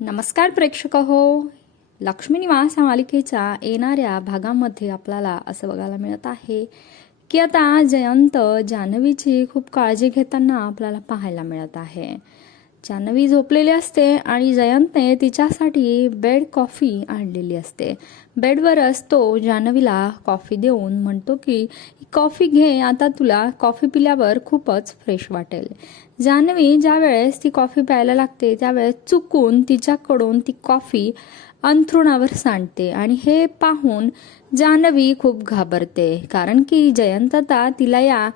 नमस्कार प्रेक्षक हो. लक्ष्मी निवास या मालिकेच्या येणाऱ्या भागामध्ये आपल्याला असं बघायला मिळत आहे की आता जयंत जान्हवीची खूप काळजी घेताना आपल्याला पाहायला मिळत आहे. जान्हवी झोपलेली असते आणि जयंतने तिच्यासाठी बेड कॉफी आणलेली असते. बेडवरच तो जान्हवीला कॉफी देऊन म्हणतो की कॉफी घे आता तुला कॉफी पिल्यावर खूपच फ्रेश वाटेल. जान्हवी ज्या वेळेस ती कॉफी प्यायला लागते त्यावेळेस चुकून तिच्याकडून ती कॉफी अंथरुणावर सांडते आणि हे पाहून जान्हवी खूप घाबरते. कारण की जयंत आता तिला या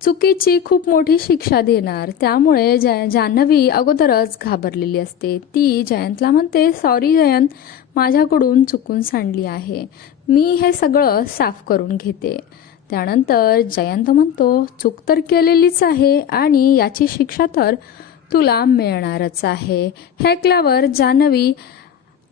चुकीची खूप मोठी शिक्षा देणार. त्यामुळे जय जान्हवी अगोदरच घाबरलेली असते. ती जयंतला म्हणते सॉरी जयंत माझ्याकडून चुकून सांडली आहे. मी हे सगळं साफ करून घेते. त्यानंतर जयंत म्हणतो चूक तर केलेलीच आहे आणि याची शिक्षा तर तुला मिळणारच आहे. हे ऐकल्यावर जान्हवी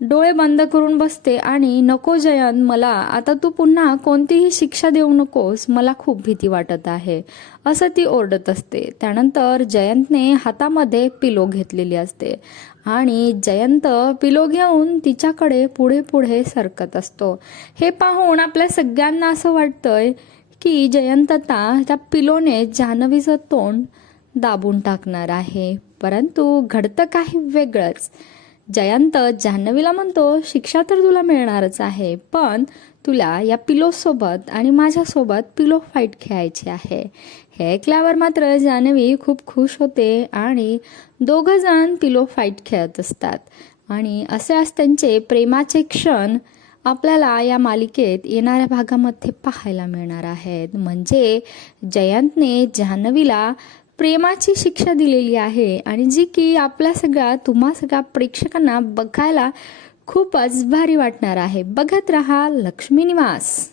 डोळे बंद करून बसते आणि नको जयंत मला आता तू पुन्हा कोणतीही शिक्षा देऊ नकोस मला खूप भीती वाटत आहे. असं ती ओरडत असते. त्यानंतर जयंतने हातामध्ये पिलो घेतलेली असते आणि जयंत पिलो घेऊन तिच्याकडे पुढे पुढे सरकत असतो. हे पाहून आपल्या सगळ्यांना असं वाटतंय की जयंत आता त्या पिलोने जान्हवीचं तोंड दाबून टाकणार आहे. परंतु घडतं काही वेगळंच. जयंत जान्हवीला म्हणतो शिक्षा तर तुला मिळणारच आहे पण तुला या पिलोसोबत आणि माझ्यासोबत पिलो फाईट खेळायची आहे. हे ऐकल्यावर मात्र जान्हवी खूप खुश होते आणि दोघं जण पिलो फाईट खेळत असतात. आणि असे आज त्यांचे प्रेमाचे क्षण आपल्याला या मालिकेत येणाऱ्या भागामध्ये पाहायला मिळणार आहेत. म्हणजे जयंतने जान्हवीला प्रेमाची शिक्षा दिलेली आहे आणि जी की आपल्या सगळ्या तुम्हा सगळ्या प्रेक्षकांना बघायला खूपच भारी वाटणार आहे. बघत रहा लक्ष्मी निवास.